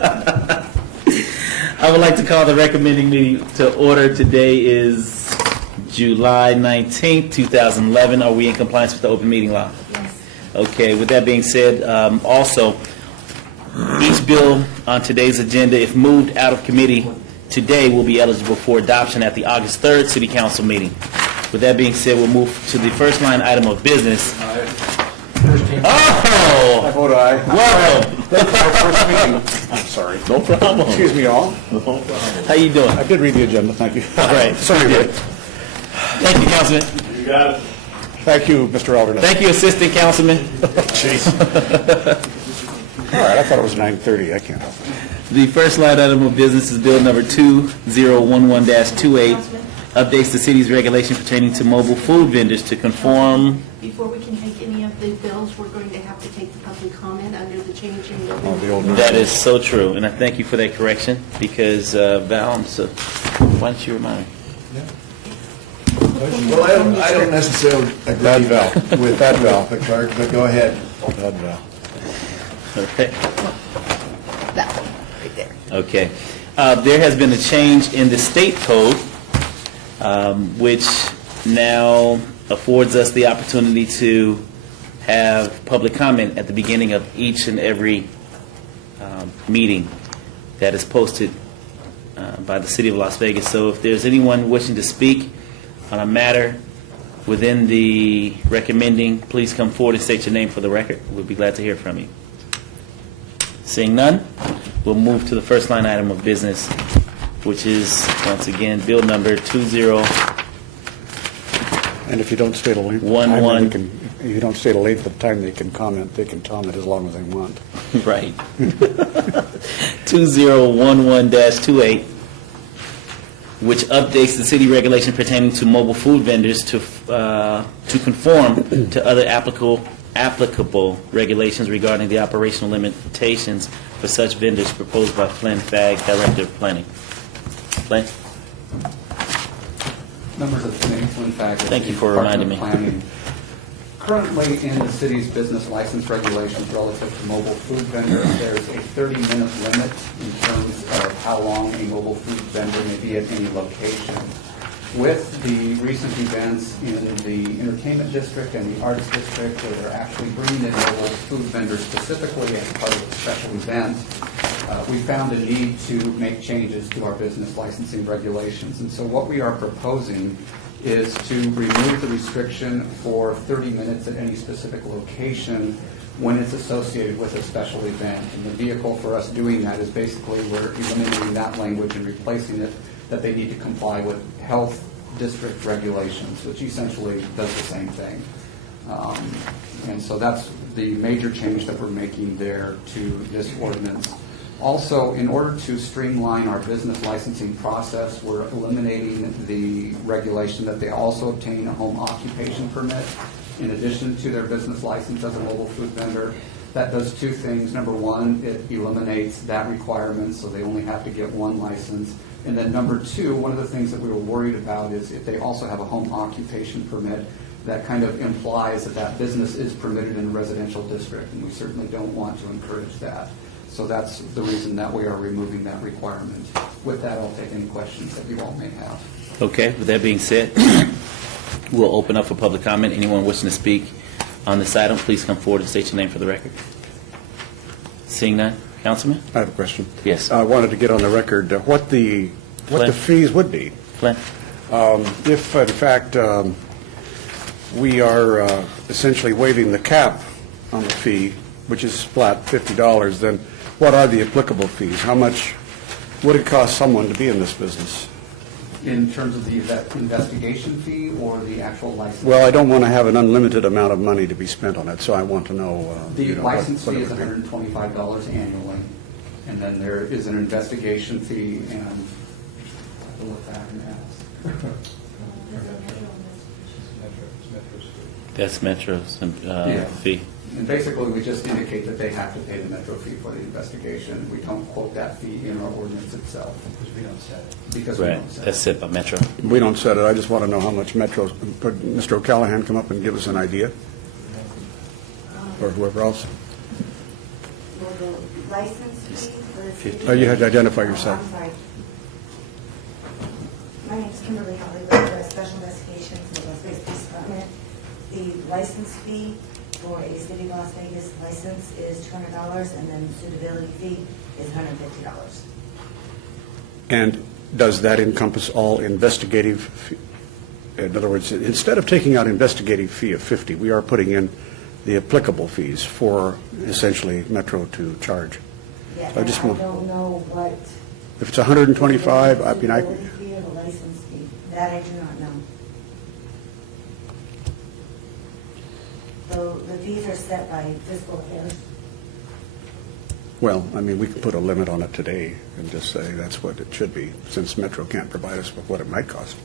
I would like to call the recommending meeting to order. Today is July 19th, 2011. Are we in compliance with the open meeting law? Yes. Okay, with that being said, also, each bill on today's agenda, if moved out of committee today, will be eligible for adoption at the August 3rd City Council meeting. With that being said, we'll move to the first line item of business. Oh! I vote aye. Welcome. First meeting. I'm sorry. No problem. Excuse me, all. How you doing? I did read the agenda, thank you. All right. Sorry, Rick. Thank you, Councilman. You got it. Thank you, Mr. Alderman. Thank you, Assistant Councilman. Jeez. All right, I thought it was 9:30. I can't help it. The first line item of business is Bill number 2011-28, updates the city's regulation pertaining to mobile food vendors to conform. Before we can take any of the bills, we're going to have to take the public comment under the change in the. Oh, the old That is so true, and I thank you for that correction, because Val, why don't you remind me? Well, I don't necessarily agree Bad Val. with Bad Val. the clerk, but go ahead. Bad Val. Okay. That one, right there. Okay. There has been a change in the state code, which now affords us the opportunity to have public comment at the beginning of each and every meeting that is posted by the City of Las Vegas. So if there's anyone wishing to speak on a matter within the recommending, please come forward and state your name for the record. We'll be glad to hear from you. Seeing none, we'll move to the first line item of business, which is, once again, bill number 20. And if you don't state a length of One, time, one. if you don't state a length of time they can comment as long as they want. Right. 2011-28, which updates the city regulation pertaining to mobile food vendors to conform to other applicable regulations regarding the operational limitations for such vendors proposed by Flynn Fagg, Director of Planning. Flynn? Members of the committee, Flynn Fagg. Thank you the for reminding Department me. of Planning. Currently, in the city's business license regulations relative to mobile food vendors, there's a 30-minute limit in terms of how long a mobile food vendor may be at any location. With the recent events in the entertainment district and the arts district, where they're actually bringing in mobile food vendors specifically as part of a special event, we found a need to make changes to our business licensing regulations. And so what we are proposing is to remove the restriction for 30 minutes at any specific location when it's associated with a special event. And the vehicle for us doing that is basically we're eliminating that language and replacing it that they need to comply with health district regulations, which essentially does the same thing. And so that's the major change that we're making there to this ordinance. Also, in order to streamline our business licensing process, we're eliminating the regulation that they also obtain a home occupation permit in addition to their business license as a mobile food vendor. That does two things. Number one, it eliminates that requirement, so they only have to get one license. And then number two, one of the things that we were worried about is if they also have a home occupation permit, that kind of implies that that business is permitted in a residential district, and we certainly don't want to encourage that. So that's the reason that we are removing that requirement. With that, I'll take any questions that you all may have. Okay, with that being said, we'll open up for public comment. Anyone wishing to speak on this item, please come forward and state your name for the record. Seeing none, Councilman? I have a question. Yes. I wanted to get on the record what the fees would be. Flynn? If, in fact, we are essentially waiving the cap on the fee, which is flat $50, then what are the applicable fees? How much would it cost someone to be in this business? In terms of the investigation fee or the actual license? Well, I don't want to have an unlimited amount of money to be spent on it, so I want to know. The license what fee it is would be. $125 annually, and then there is an investigation fee, and I have to look back and ask. That's Metro's Yeah. fee. And basically, we just indicate that they have to pay the Metro fee for the investigation. We don't quote that fee in our ordinance itself. Because we don't set it. Because we Right, don't set that's it. set by Metro. We don't set it. I just want to know how much Metro. Mr. O'Callahan come up and give us an idea, or whoever else. license fee for the city. Oh, you had to identify yourself. I'm sorry. My name is Kimberly Hollywood, the Special Investigations in the Las Vegas Police Department. The license fee for a City of Las Vegas license is $200, and then the suitability fee is $150. And does that encompass all investigative, in other words, instead of taking out investigative fee of 50, we are putting in the applicable fees for essentially Metro to charge? Yeah, I and just I want- don't know what. If it's 125, I mean, I, Suitability fee or the license fee, that I do not know. So the fees are set by fiscal affairs. well, I mean, we can put a limit on it today and just say that's what it should be, since Metro can't provide us with what it might cost.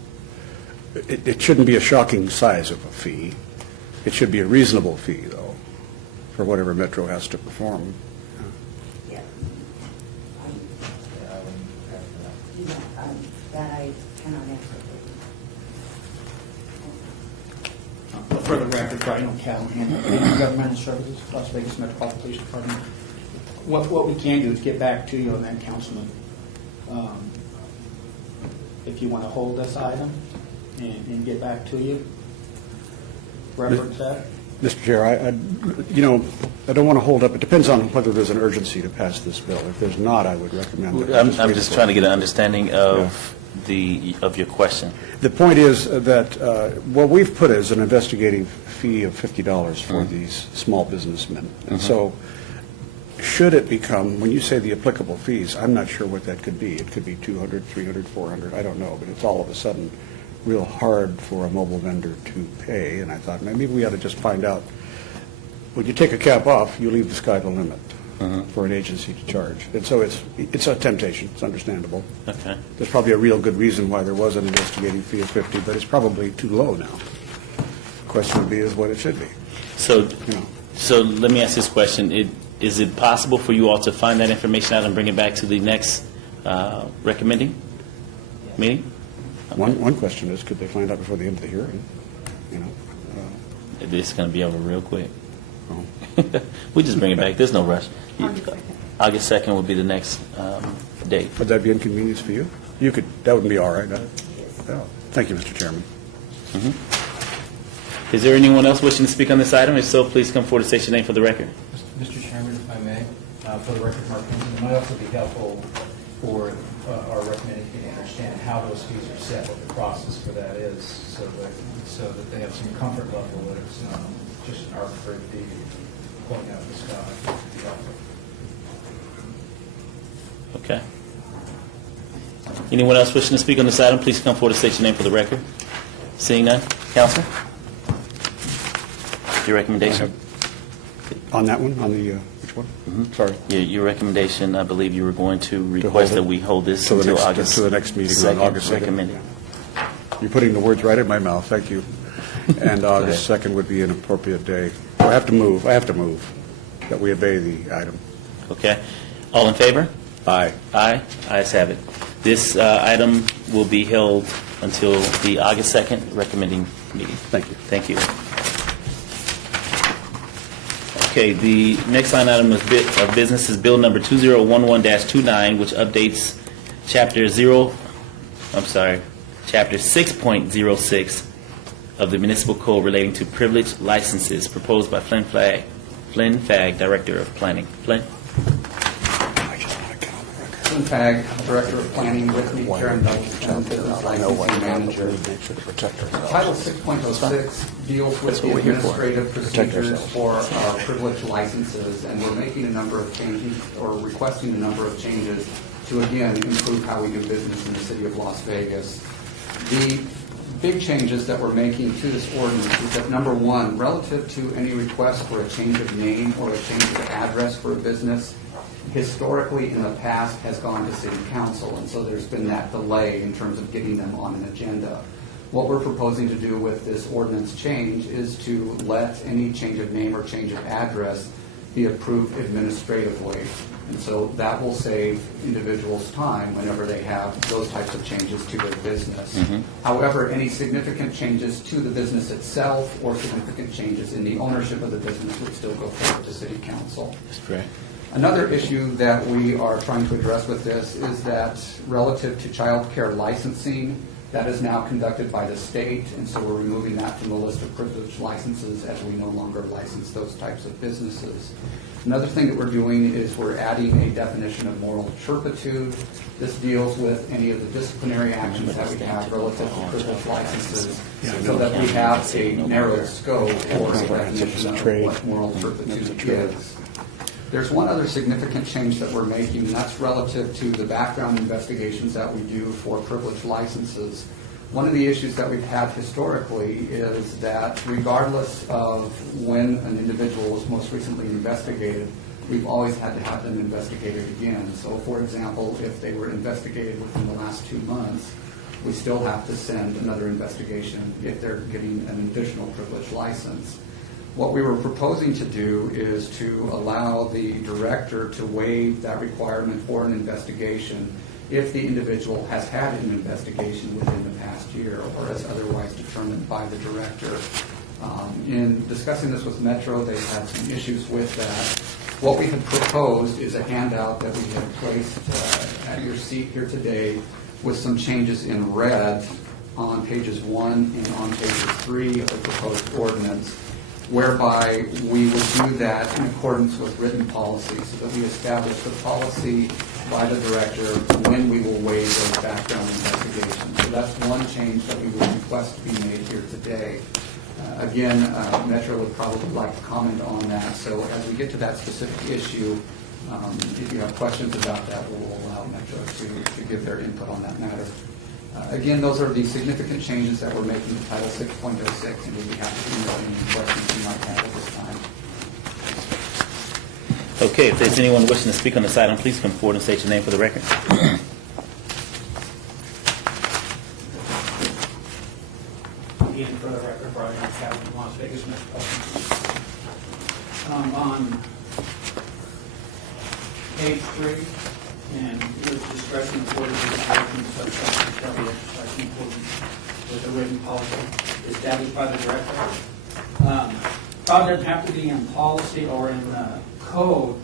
It shouldn't be a shocking size of a fee. It should be a reasonable fee, though, for whatever Metro has to perform. Yeah. That I cannot answer. For the record, Brian O'Callaghan, Governmental Services, Las Vegas Metropolitan Police Department. What we can do is get back to you on that, Councilman. If you want to hold this item and get back to you, reference that. Mr. Chair, I don't want to hold up. It depends on whether there's an urgency to pass this bill. If there's not, I would recommend that. I'm just trying to get an understanding of your question. The point is that what we've put is an investigative fee of $50 for these small businessmen. And so should it become, when you say the applicable fees, I'm not sure what that could be. It could be 200, 300, 400, I don't know. But it's all of a sudden real hard for a mobile vendor to pay. And I thought maybe we ought to just find out, when you take a cap off, you leave the sky the limit for an agency to charge. And so it's a temptation. It's understandable. Okay. There's probably a real good reason why there was an investigating fee of 50, but it's probably too low now. The question would be is what it should be. So, You know. so let me ask this question. Is it possible for you all to find that information out and bring it back to the next recommending meeting? One question is, could they find out before the end of the hearing? You know, It's going to be over real quick. oh. We just bring it back. There's no rush. August 2nd. August 2nd would be the next date. Would that be inconvenience for you? That would be all right. Yeah. Thank you, Mr. Chairman. Is there anyone else wishing to speak on this item? If so, please come forward and state your name for the record. Mr. Chairman, if I may, for the record, Mark, it might also be helpful for our recommended committee to understand how those fees are set, what the process for that is, so that they have some comfort level that it's not just an arbitrary fee pulling out of the sky. It'd be helpful. Okay. Anyone else wishing to speak on this item, please come forward and state your name for the record. Seeing none. Counselor? Your recommendation? On that one, on the, which one? Sorry. Your recommendation, I believe you were going to request that we hold this To the until next- August to the next meeting on 2nd, August 2nd. recommended. You're putting the words right in my mouth. Thank you. And August 2nd would be an appropriate day. I have to move that we obey the item. Okay. All in favor? Aye. Aye. Ayes have it. This item will be held until the August 2nd recommending meeting. Thank you. Thank you. Okay, the next line item of business is Bill Number 2011-29, which updates Chapter 6.06 of the Municipal Code relating to privileged licenses, proposed by Flynn Fagg, Director of Planning. Flynn? Flynn Fagg, Director of Planning, with me, Karen Belton, Business Licensing Manager. Title 6.06 deals with the administrative procedures for our privileged licenses, and we're making a number of changes, or requesting a number of changes to, again, improve how we do business in the city of Las Vegas. The big changes that we're making to this ordinance is that, number one, relative to any request for a change of name or a change of address for a business, historically in the past has gone to city council, and so there's been that delay in terms of getting them on an agenda. What we're proposing to do with this ordinance change is to let any change of name or change of address be approved administratively. And so that will save individuals time whenever they have those types of changes to their business. However, any significant changes to the business itself or significant changes in the ownership of the business would still go forward to city council. That's correct. Another issue that we are trying to address with this is that relative to child care licensing, that is now conducted by the state, and so we're removing that from the list of privileged licenses as we no longer license those types of businesses. Another thing that we're doing is we're adding a definition of moral turpitude. This deals with any of the disciplinary actions that we have relative to privileged licenses, so that we have a narrow scope for a definition of what moral turpitude is. There's one other significant change that we're making, and that's relative to the background investigations that we do for privileged licenses. One of the issues that we've had historically is that regardless of when an individual was most recently investigated, we've always had to have them investigated again. So, for example, if they were investigated within the last 2 months, we still have to send another investigation if they're getting an additional privileged license. What we were proposing to do is to allow the director to waive that requirement for an investigation if the individual has had an investigation within the past year or is otherwise determined by the director. In discussing this with Metro, they've had some issues with that. What we have proposed is a handout that we have placed at your seat here today with some changes in red on pages 1 and on pages 3 of the proposed ordinance, whereby we would do that in accordance with written policy, so that we establish the policy by the director when we will waive those background investigations. So that's one change that we would request to be made here today. Again, Metro would probably like to comment on that. So as we get to that specific issue, if you have questions about that, we'll allow Metro to give their input on that matter. Again, those are the significant changes that we're making to Title 6.06, and we'd be happy to answer any questions you might have at this time. Okay, if there's anyone wishing to speak on this item, please come forward and state your name for the record. Again, for the record, Brian Calvin, Las Vegas Metropolitan. On page 3, and with discretion afforded to the direction of subsection shall be exercised in accordance with the written policy established by the director. Probably doesn't have to be in policy or in code,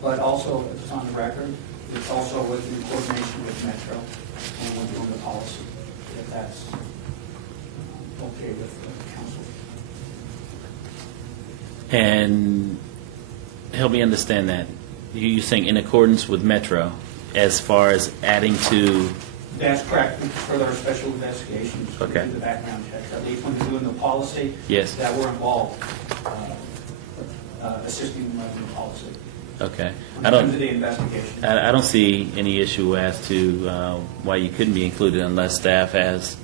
but also if it's on the record, it's also within coordination with Metro and we're doing the policy, if that's okay with the council. And help me understand that. You're saying in accordance with Metro as far as adding to... That's correct, for their special investigations. We Okay. do the background checks, at least when we're doing the policy. Yes. That we're involved, assisting them in the policy. Okay. When it comes to the investigation. I don't see any issue as to why you couldn't be included unless staff has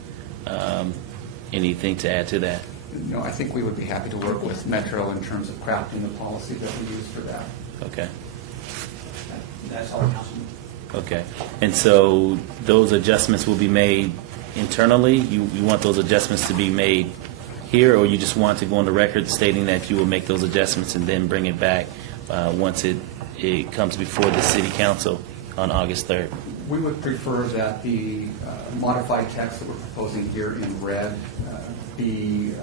anything to add to that. No, I think we would be happy to work with Metro in terms of crafting the policy that we use for that. Okay. That's all, Councilman. Okay. And so those adjustments will be made internally? You want those adjustments to be made here, or you just want to go on the record stating that you will make those adjustments and then bring it back once it comes before the city council on August 3rd? We would prefer that the modified text that we're proposing here in red be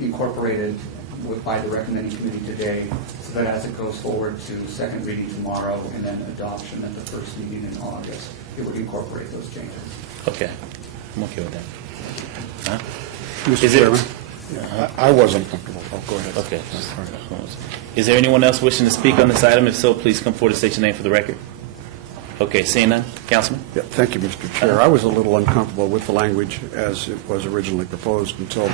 incorporated by the recommending committee today, so that as it goes forward to second reading tomorrow and then adoption at the first meeting in August, it would incorporate those changes. Okay. I'm okay with that. Huh? Mr. Is it- Chairman, I wasn't comfortable. Oh, go ahead. Okay. Is there anyone else wishing to speak on this item? If so, please come forward and state your name for the record. Okay, seeing none. Councilman? Yeah, thank you, Mr. Chair. I was a little uncomfortable with the language as it was originally proposed until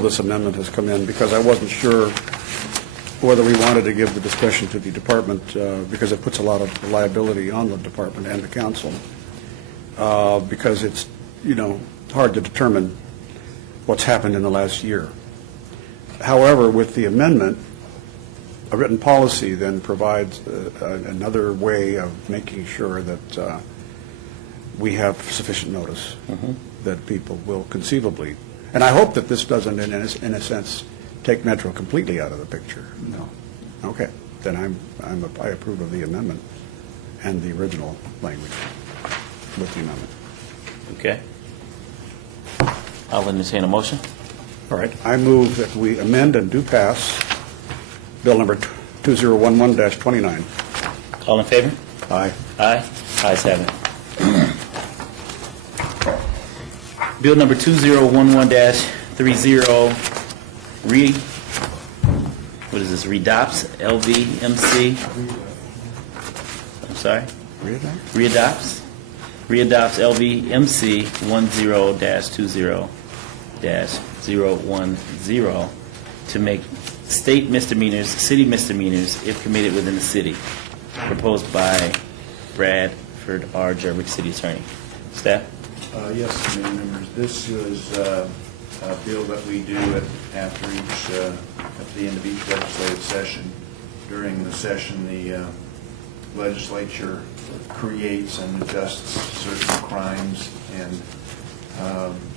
this amendment has come in, because I wasn't sure whether we wanted to give the discretion to the department, because it puts a lot of liability on the department and the council, because it's, hard to determine what's happened in the last year. However, with the amendment, a written policy then provides another way of making sure that we have sufficient notice that people will conceivably, and I hope that this doesn't, in a sense, take Metro completely out of the picture. No. Okay, then I approve of the amendment and the original language with the amendment. Okay. I'll entertain a motion. All right, I move that we amend and do pass Bill number 2011-29 All in favor? Aye. Aye. Ayes have it. Bill number 2011-30, what is this, Redopts, LVMC? I'm sorry? Read that? Readopts LVMC 10-20-010 to make state misdemeanors city misdemeanors if committed within the city. Proposed by Bradford R. Jervik, City Attorney. Staff? Yes, committee members, this is a bill that we do at the end of each legislative session. During the session, the legislature creates and adjusts certain crimes, and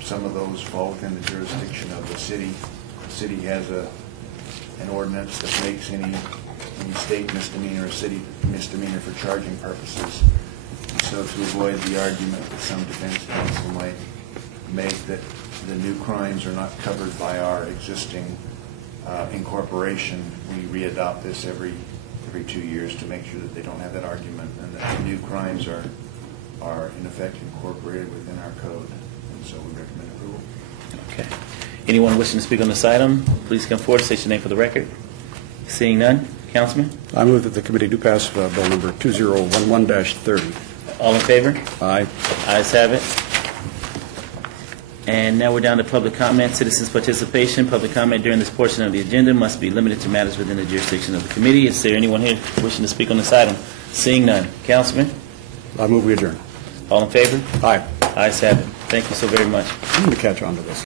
some of those fall within the jurisdiction of the city. The city has an ordinance that makes any state misdemeanor a city misdemeanor for charging purposes. And so to avoid the argument that some defense counsel might make that the new crimes are not covered by our existing incorporation, we readopt this every 2 years to make sure that they don't have that argument, and that the new crimes are in effect incorporated within our code. And so we recommend approval. Okay. Anyone wishing to speak on this item, please come forward, state your name for the record. Seeing none, Councilman? I move that the committee do pass bill number 2011-30. All in favor? Aye. Ayes have it. And now we're down to public comment, citizens' participation. Public comment during this portion of the agenda must be limited to matters within the jurisdiction of the committee. Is there anyone here wishing to speak on this item? Seeing none. Councilman? I move we adjourn. All in favor? Aye. Ayes have it. Thank you so very much. I'm going to catch on to this.